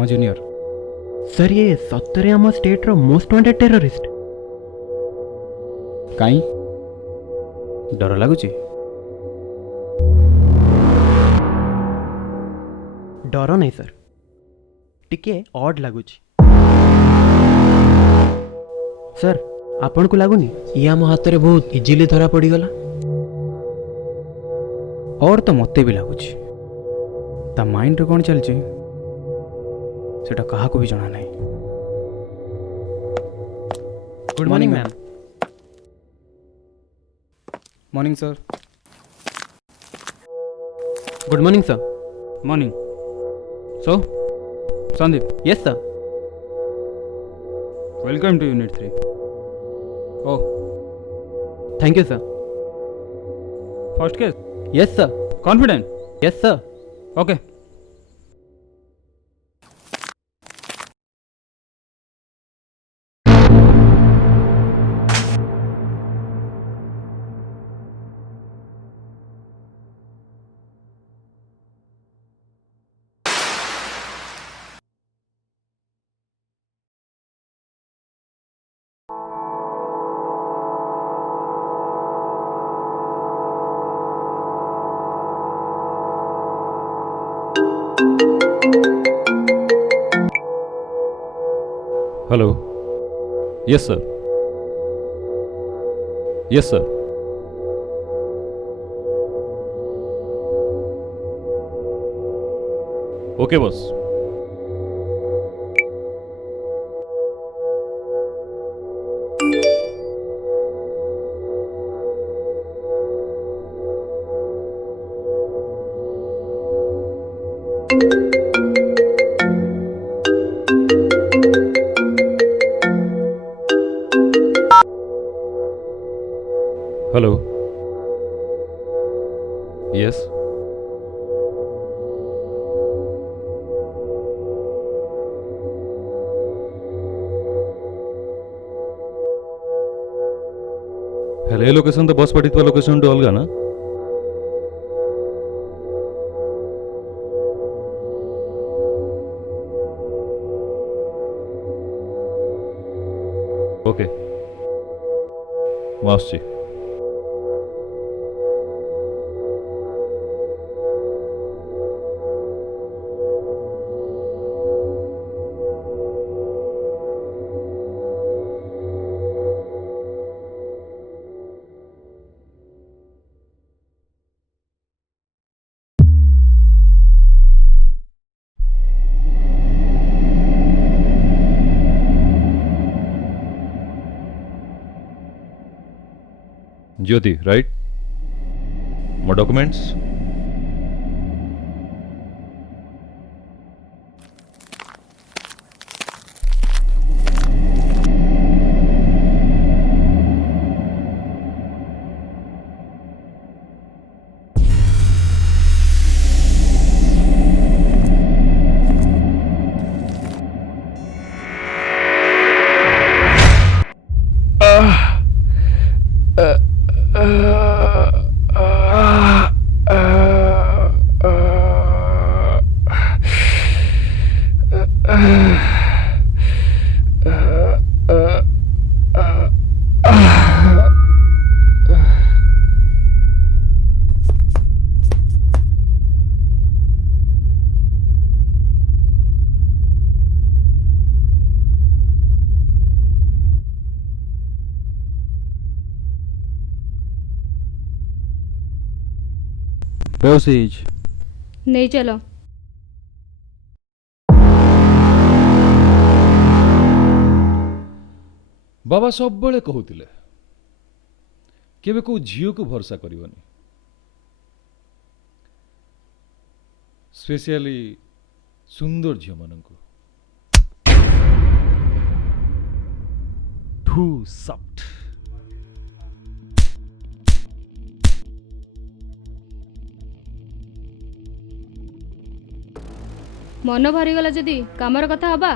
हाँ junior. Sir ये सतरे आम स्टेट रो मोस्ट वांटेड टेररिस्ट। कहीं डर लगुच? डर नहीं सर, टिके ऑड लगुच। सर आपन को लगुनि ये आम हाथ में बहुत इजिली धरा पड़गला? और तो मते भी लगुच ता माइंड रे कौन चलचे सेटा कहा को भी जाना नहीं। Good morning ma'am. Morning sir. Good morning sir. Morning. So Sandeep, yes sir. Welcome to unit 3। Oh, thank you sir. First case? Yes sir. Confident? Yes sir. Okay. Hello. Yes sir. Yes sir. Okay boss. Hello. Yes. Hello, ये location तो बस पड़ी location तो अलग ना? Okay ମୁଁ ଆସୁଛି। ज्योति right? ମୋ ଡକୁମେଣ୍ଟସ୍? प्रोसीज। नहीं चलो। बाबा सबବେଳେ କହୁଥିଲେ କେବେ କୋଉ ଝିଅକୁ ଭରସା କରିବନି, ସ୍ପେଶିଆଲି ସୁନ୍ଦର ଝିଅମାନଙ୍କୁ। Too soft. मन भरीगला जदि कामर कथा हबा।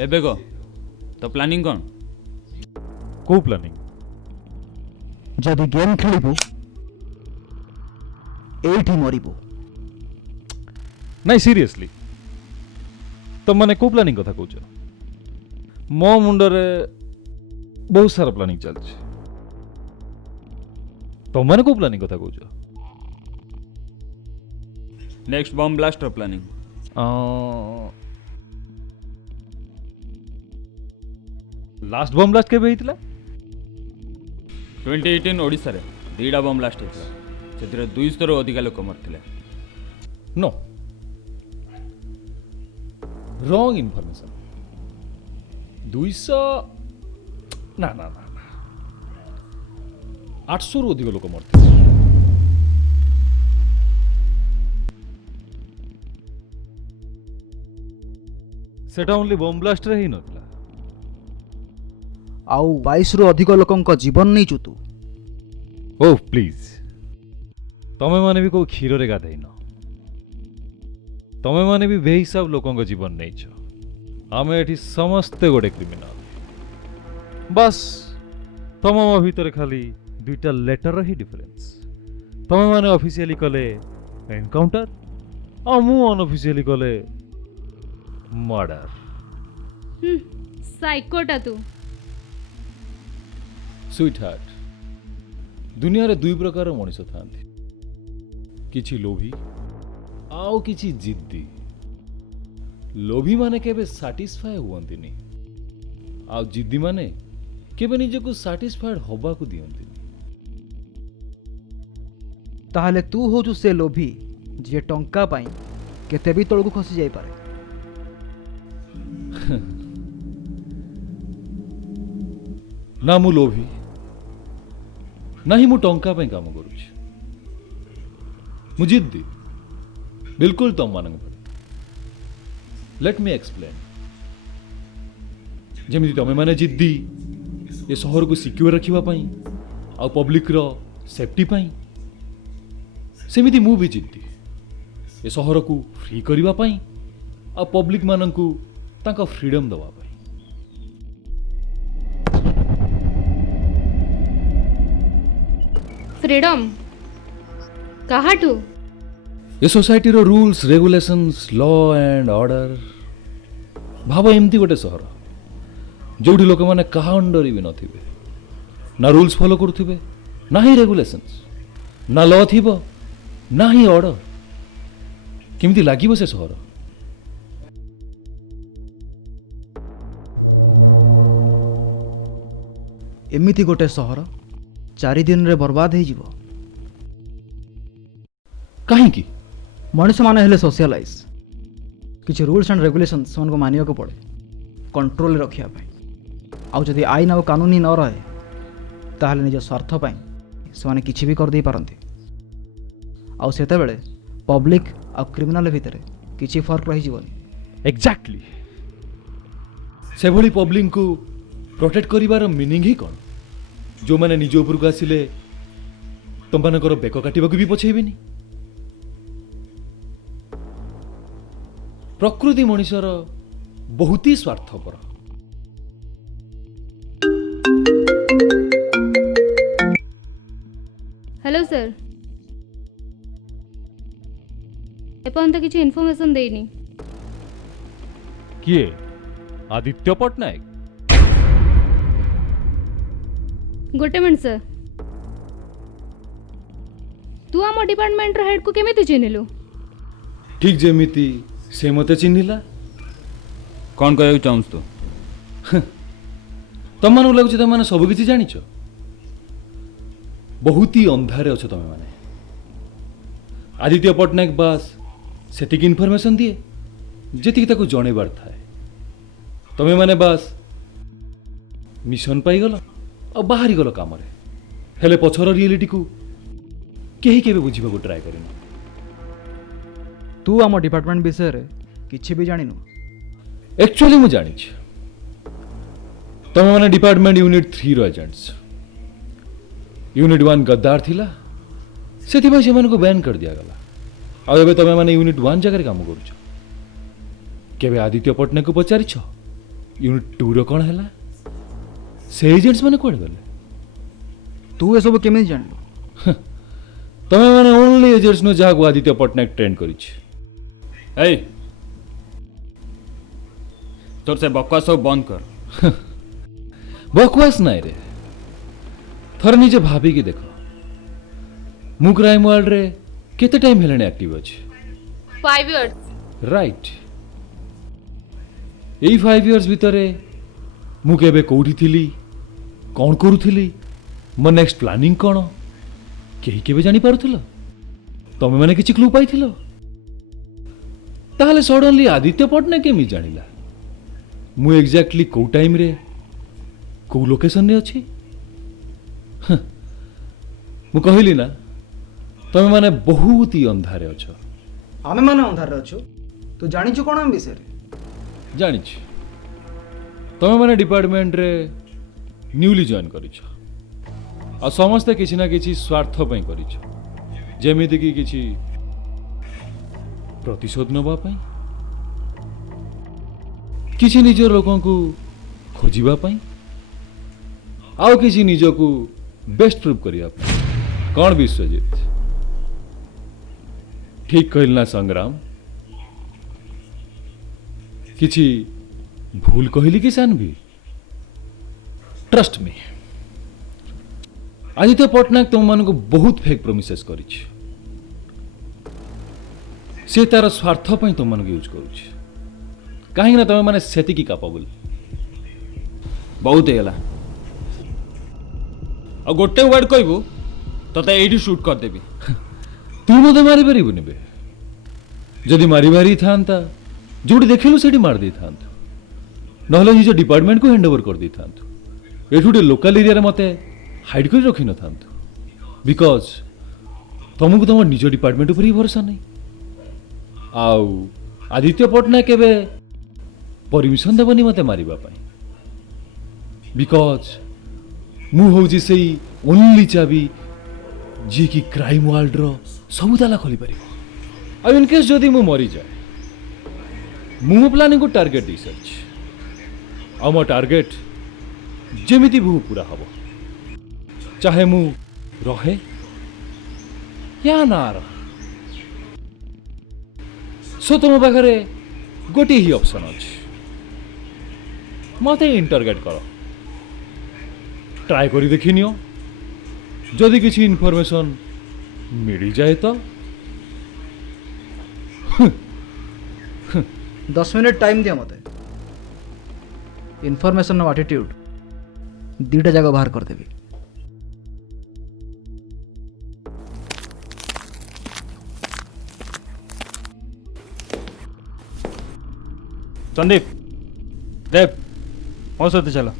एबे को तो प्लानिंग कौन? କୋଉ ପ୍ଲାନିଂ? जदि गेम खेलिबू एठी मरिबू। ନାଇଁ ସିରିୟସଲି ତମମାନେ କୋଉ ପ୍ଲାନିଂ କଥା କହୁଛ? ମୋ ମୁଣ୍ଡରେ ବହୁତ ସାରା ପ୍ଲାନିଂ ଚାଲିଛି। ତମମାନେ କୋଉ ପ୍ଲାନିଂ କଥା କହୁଛ? Next bomb blast planning last bomb blast केबे ହେଇଥିଲା? 2018 ओडिशा रे दीडा बॉम्ब ब्लास्ट होता से 200 ରୁ ଅଧିକା ଲୋକ ମରିଥିଲେ। नो रॉन्ग इन्फॉर्मेशन 200 ना ना ना 800 ରୁ ଅଧିକ ଲୋକ ମରିଥିଲେ। ସେଟା ଓନ୍ଲି ବମ୍ ବ୍ଲାଷ୍ଟରେ ହିଁ ନଥିଲା। ଆଉ 22ରୁ ଅଧିକ ଲୋକଙ୍କ ଜୀବନ ନେଇଛୁ ତୁ। ଓହ ପ୍ଲିଜ ତମେ ମାନେ ବି କୋଉ କ୍ଷୀରରେ ଗାଧେଇନ। ତମେ ମାନେ ବି ବେହିସାବ ଲୋକଙ୍କ ଜୀବନ ନେଇଛ। ଆମେ ଏଠି ସମସ୍ତେ ଗୋଟେ କ୍ରିମିନାଲ। ବାସ୍ ତମ ମୋ ଭିତରେ ଖାଲି ଦୁଇଟା ଲେଟରର ହିଁ ଡିଫରେନ୍ସ। ତମେ ମାନେ ଅଫିସିଆଲି କଲେ ଏନକାଉଣ୍ଟର ଆଉ ମୁଁ ଅନଅଫିସିଆଲି କଲେ ମର୍ଡର। ସାଇକୋଟା ତୁ। ସୁଇଟ୍ ହାର୍ଟ ଦୁନିଆରେ ଦୁଇ ପ୍ରକାର ମଣିଷ ଥାନ୍ତି, କିଛି ଲୋଭୀ ଆଉ କିଛି ଜିଦ୍ଦି। ଲୋଭୀ ମାନେ କେବେ ସାଟିସ୍ଫାଏ ହୁଅନ୍ତିନି ଆଉ ଜିଦ୍ଦି ମାନେ କେବେ ନିଜକୁ ସାଟିସ୍ଫାଏଡ ହବାକୁ ଦିଅନ୍ତିନି। ତାହେଲେ ତୁ ହଉଛୁ ସେ ଲୋଭୀ ଯିଏ ଟଙ୍କା ପାଇଁ କେତେ ବି ତଳକୁ ଖସି ଯାଇପାରେ। ନା ମୁଁ ଲୋଭୀ ନାହିଁ, ମୁଁ ଟଙ୍କା ପାଇଁ କାମ କରୁଛି। ମୁଁ ଜିଦ୍ଦି ବିଲକୁଲ ତମମାନଙ୍କ ଭଳି। ଲେଟ୍ ମି ଏକ୍ସପ୍ଲେନ୍। ଯେମିତି ତମେ ମାନେ ଜିଦ୍ଦି ଏ ସହରକୁ ସିକ୍ୟୁର ରଖିବା ପାଇଁ ଆଉ ପବ୍ଲିକର ସେଫ୍ଟି ପାଇଁ, ସେମିତି ମୁଁ ବି ଜିଦ୍ଦି ଏ ସହରକୁ ଫ୍ରି କରିବା ପାଇଁ ଆଉ ପବ୍ଲିକ ମାନଙ୍କୁ ତାଙ୍କ ଫ୍ରିଡମ୍ ଦେବା ପାଇଁ। फ्रीडम କାହାଠୁ? ଏ ସୋସାଇଟିର rules regulations law and order. ଭାବ ଏମିତି ଗୋଟେ ସହର ଯୋଉଠି ଲୋକମାନେ କାହା ଅଣ୍ଡରେ ବି ନଥିବେ, ନା ରୁଲ୍ସ ଫଲୋ କରୁଥିବେ, ନା ହିଁ ରେଗୁଲେସନ୍ସ, ନା ଲ ଥିବ, ନା ହିଁ ଅର୍ଡର। କେମିତି ଲାଗିବ ସେ ସହର? ଏମିତି ଗୋଟେ ସହର 4 ଦିନରେ ବର୍ବାଦ ହେଇଯିବ। କାହିଁକି? ମଣିଷମାନେ ହେଲେ ସୋସିଆଲାଇଜ୍। କିଛି ରୁଲ୍ସ ଆଣ୍ଡ ରେଗୁଲେସନ୍ ସେମାନଙ୍କୁ ମାନିବାକୁ ପଡ଼େ କଣ୍ଟ୍ରୋଲରେ ରଖିବା ପାଇଁ। ଆଉ ଯଦି ଆଇନ ଆଉ କାନୁନ ନ ରହେ ତାହେଲେ ନିଜ ସ୍ୱାର୍ଥ ପାଇଁ ସେମାନେ କିଛି ବି କରିଦେଇପାରନ୍ତି। ଆଉ ସେତେବେଳେ ପବ୍ଲିକ୍ ଆଉ କ୍ରିମିନାଲ ଭିତରେ କିଛି ଫରକ ରହିଯିବନି। ଏକ୍ଜାକ୍ଟଲି। ସେଭଳି ପବ୍ଲିକଙ୍କୁ ପ୍ରୋଟେକ୍ଟ କରିବାର ମିନିଂ ହିଁ କ'ଣ? ଯେଉଁମାନେ ନିଜ ଉପରକୁ ଆସିଲେ ତମମାନଙ୍କର ବେକ କାଟିବାକୁ ବି ପଛେଇବେନି। ପ୍ରକୃତି ମଣିଷର ବହୁତ ହି ସ୍ୱାର୍ଥପର। ହ୍ୟାଲୋ ସାର୍, ଏପର୍ଯ୍ୟନ୍ତ କିଛି ଇନଫର୍ମେସନ୍ ଦେଇନି। କିଏ? ଆଦିତ୍ୟ ପଟ୍ଟନାୟକ? ଗୋଟେ ମିନିଟ୍ ସାର୍, ତୁ ଆମ ଡିପାର୍ଟମେଣ୍ଟର ହେଡ୍କୁ କେମିତି ଚିହ୍ନିଲୁ? ଠିକ୍ ଯେମିତି ସେ ମୋତେ ଚିହ୍ନିଲା। कौन कहू चाहूँ तो ତମମାନଙ୍କୁ ଲାଗୁଛି ତମେମାନେ ସବୁ କିଛି ଜାଣିଛ। ବହୁତ ହି ଅନ୍ଧାରେ ଅଛ ତମେମାନେ। ଆଦିତ୍ୟ ପଟ୍ଟନାୟକ ବାସ୍ ସେତିକି ଇନଫର୍ମେସନ୍ ଦିଏ ଯେତିକି ତାକୁ ଜଣେଇବାର ଥାଏ। ତମେମାନେ ବାସ୍ ମିଶନ୍ ପାଇଗଲ ଆଉ ବାହାରିଗଲ କାମରେ। ହେଲେ ପଛର ରିଏଲିଟିକୁ କେହି କେବେ ବୁଝିବାକୁ ଟ୍ରାଏ କରିନ। ତୁ ଆମ ଡିପାର୍ଟମେଣ୍ଟ ବିଷୟରେ କିଛି ବି ଜାଣିନୁ। एक्चुअली ମୁଁ ଜାଣିଛି ତମେମାନେ ଡିପାର୍ଟମେଣ୍ଟ ୟୁନିଟ୍ 3ର ଏଜେଣ୍ଟସ୍। ୟୁନିଟ୍ 1 ଗଦ୍ଦାର ଥିଲା, ସେଥିପାଇଁ ସେମାନଙ୍କୁ ବ୍ୟାନ୍ କରିଦିଆଗଲା। ଆଉ ଏବେ ତମେମାନେ ୟୁନିଟ୍ 1 ଜାଗାରେ କାମ କରୁଛ। କେବେ ଆଦିତ୍ୟ ପଟ୍ଟନାୟକକୁ ପଚାରିଛ ୟୁନିଟ୍ 2ର କ'ଣ ହେଲା? ସେ ଏଜେଣ୍ଟସ୍ ମାନେ କୁଆଡ଼େ ଗଲେ? ତୁ ଏସବୁ କେମିତି ଜାଣିଲୁ? ତମେମାନେ ଓନ୍ଲି ଏଜେଣ୍ଟସ୍ ନୁହଁ ଯାହାକୁ ଆଦିତ୍ୟ ପଟ୍ଟନାୟକ ଟ୍ରେନ୍ କରିଛି। ए तोर से बकवास सब बंद कर। बकवास नाई रे, थर निजे भाभी की देखो मु क्राइम वर्ल्ड रे केते टाइम हेलाने एक्टिव अछि। 5 years। राइट, एई 5 इयर्स भितरे मु केबे कोठी थिली, कौन करूथिली, मो नेक्स्ट प्लानिंग कौन केही केबे जानी पारुथिल? तमे माने किछि क्लू पाइथिल? ताहले सडनली आदित्य पटनायक केमी जानिला मु एग्जैक्टली को टाइम रे को लोकेशन रे अछि? मु कहली ना तमे माने बहुत ही अंधारे अछ। आमे माने अंधारे अछु, तू जानिछु कोन हम विषय रे? जानिछ तमे माने डिपार्टमेंट रे न्यूली जॉइन करिछ आ समस्त किछि ना किछि स्वार्थ पई करिछ, जेमिति कि किछि प्रतिशोध नबा पई, किछि निज लोकन को खोजिबा पई, आउ किछि निजको बेस्ट प्रूव करिया पई। कौन विश्वजीत ठीक कहल ना संग्राम? किछि भूल कहली कि सानवी? ट्रस्ट मी, आदित्य पटनायक तुम मान को बहुत फेक प्रोमिसेस करिछ, से तार स्वार्थ पई तुम मान को यूज करूछ, काहे ना तुम माने सेति की कैपेबल। बहुत हेला आ गोटे वर्ड कहबू तते एडी शूट कर देबी। तू मते मारी पारिबुनि बे, जदि मारी बारी थांता जोडी देखिलु सेठी मार दे थांतु, नहले निज डिपार्टमेंट को हैंड ओवर कर दे थांतु। एठुडे लोकल एरिया रे मते हाइड कर रखि न थांतु, बिकॉज तुमको तुम निज डिपार्टमेंट ऊपर ही भरोसा नहीं। आउ आदित्य पटनायक केबे परमिशन देबनी मते मारिबा पई, बिकॉज मु होउची सेई ओनली चाबी जी की क्राइम वर्ल्ड रो सब ताला खोली परिबो। आ इन केस जदि मु मरी जाए, मु प्लानिंग को टारगेट दी सर्च, आ मो टारगेट जेमिति भू पूरा हबो, चाहे मु रहे या ना रहे। सो तुम पाखरे गोटे ही ऑप्शन अछि, मते इंटरगेट करो, ट्राई करी देखिनियो, जदि किसी इनफॉरमेशन मिल जाए तो 10 मिनिट टाइम दिया मते। इनफॉरमेशन नो एटीट्यूड दीटा जगह बाहर कर देबी। संदीप देव मो सहित चलो।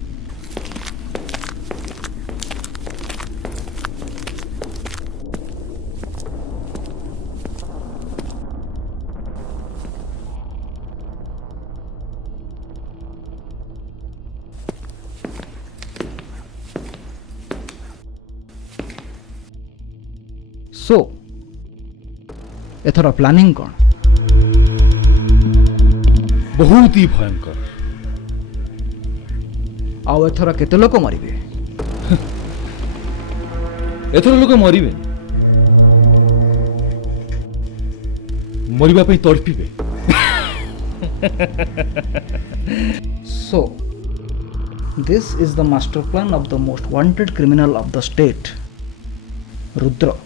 सो एथर प्लानिंग कौन? बहुत ही भयंकर। आउ एथर केते लोक मरिबे? एथर लोक मरिबे, मरिबा पई तड़पिबे। So, this is the master plan of the most wanted criminal of the state, Rudra.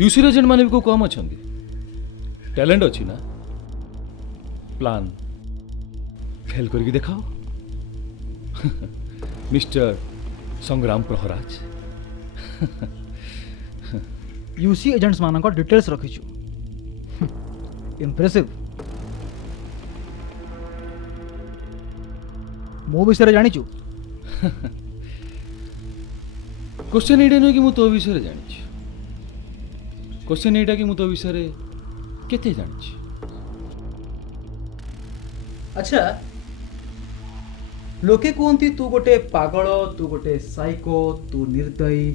UC agent माने भी को कम अछंदी, टैलेंट अछि ना, प्लान फेल करके देखाओ। मिस्टर संग्राम प्रहराज। यूसी एजेंट्स मानक डिटेल्स रखिछु। इम्प्रेसिव। मो विषय जानिछु। क्वेश्चन एडे न कि मु तो विषय रे जानिछि, क्वेश्चन एटा कि मु तो विषय रे केते जानिछि। अच्छा, लोके कहती तू गोटे पागल, तू गोटे साइको, तू निर्दयी,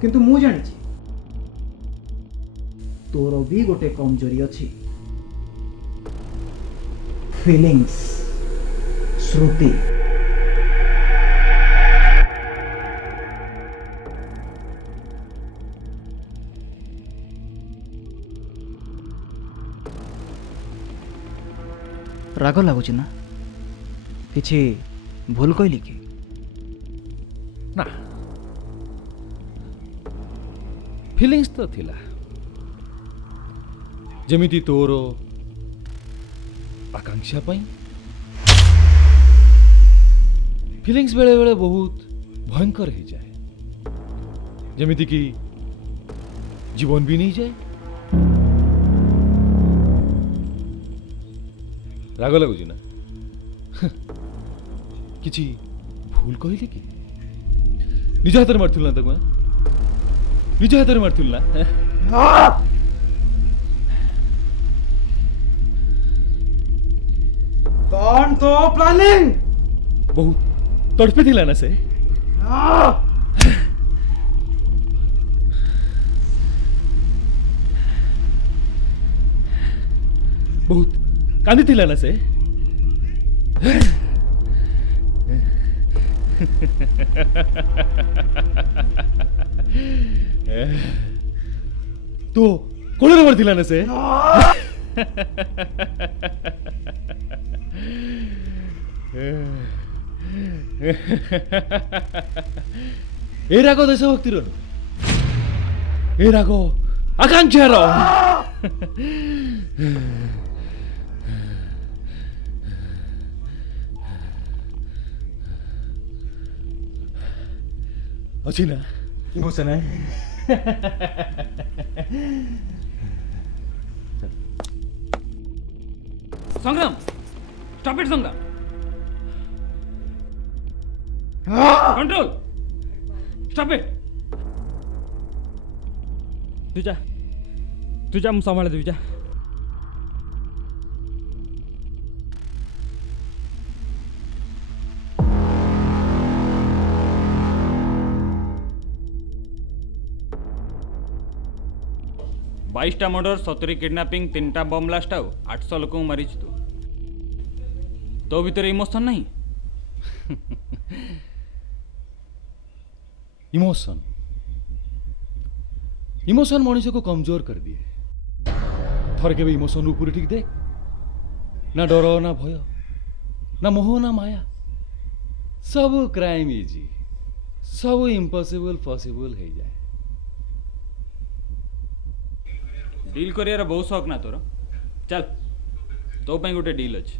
किंतु मु जानिछि तोर भी गोटे कमजोरी अछि, फीलिंग्स, श्रुति। ରାଗ ଲାଗୁଛି ନା? କିଛି ଭୁଲ କହିଲି କି? ନା ଫିଲିଙ୍ଗସ୍ ତ ଥିଲା, ଯେମିତି ତୋର ଆକାଂକ୍ଷା ପାଇଁ ଫିଲିଙ୍ଗସ୍ ବେଳେ ବେଳେ ବହୁତ ଭୟଙ୍କର ହେଇଯାଏ, ଯେମିତି କି ଜୀବନ ବି ନେଇଯାଏ। ରାଗ ଲାଗୁଛି ନା? କିଛି ଭୁଲ କହିଲି କି? ନିଜ ହାତରେ ମାରିଥିଲୁ ନା ତାକୁ? ନିଜ ହାତରେ ମାରିଥିଲୁ ନା? କଣ ତ ପ୍ଲାନିଂ? ବହୁତ ତଡପି ଥିଲା ନା ସେ? ବହୁତ କାନ୍ଦିଥିଲା ନା ସେ? ତୁ କୋଳରେ ମାରିଥିଲା ନା ସେ? ଏ ରାଗ ଦେଶଭକ୍ତିର ନୁହେଁ, ଏ ରାଗ ଆକାଂକ୍ଷାର। ଅଛି ନା emotion? Sangram, stop it Sangram, control, stop it। तू जा ମୁଁ ସମ୍ଭାଳି ଦେବି, ଯା। बाईसटा मर्डर, 70 किडनापिंग, 3टा बम ब्लास्ट आउ 800 लोक मारी तू। तो भीतर इमोशन नहीं? इमोशन इमोशन मनुष्य को कमजोर कर दिए। थर के इमोशन ऊपर ठीक देख, ना डर ना भय ना मोह ना माया, सब क्राइम इजी, सब इम्पॉसिबल पॉसिबल हो जाए। डील करियार बहुत शौक ना तोर? चल तो पाई गोटे डील अच्छे,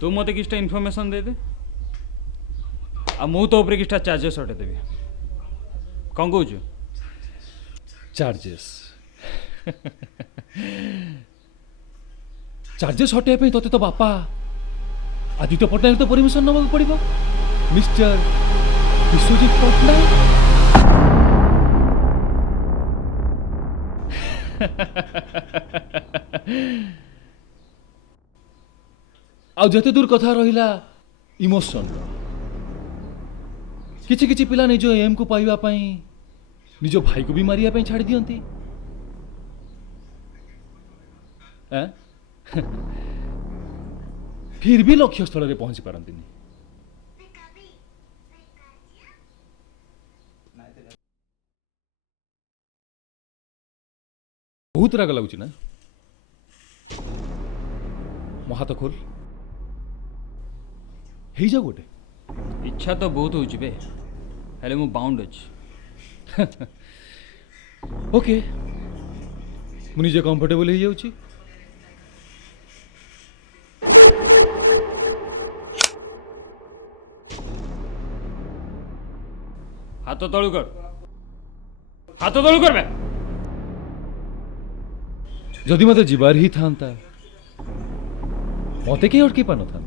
तू मत किछटा इनफॉरमेशन दे दे आ मु तो ऊपर किछटा चार्जेस हटे देबी। कौन कहूँ? चार्जेस चार्जेस हटाइबा पे तोते तो बापा आदित्य पट्टनायक तो परमिशन नबाक पड़िबो। मिस्टर विश्वजीत पट्टनायक आउ जते दूर कथा रहिला इमोशन, किछि किछि पिला निज एम को पाइबा पई निज भाई को भी मारिया पई छाड़ी दियंती। फिर भी लक्ष्य स्थल रे पहुंची पारंतिनी। बहुत राग लगुच ना? मो हाथ खोल, हे जा गोटे। इच्छा तो बहुत हो बे, हेले मु बाउंड अछि। ओके, मु निजे कंफर्टेबल हो जाउची। हाथ तळु कर, हाथ तळु कर बे। जदि मते जीवार ही था मते के अटकी पान था।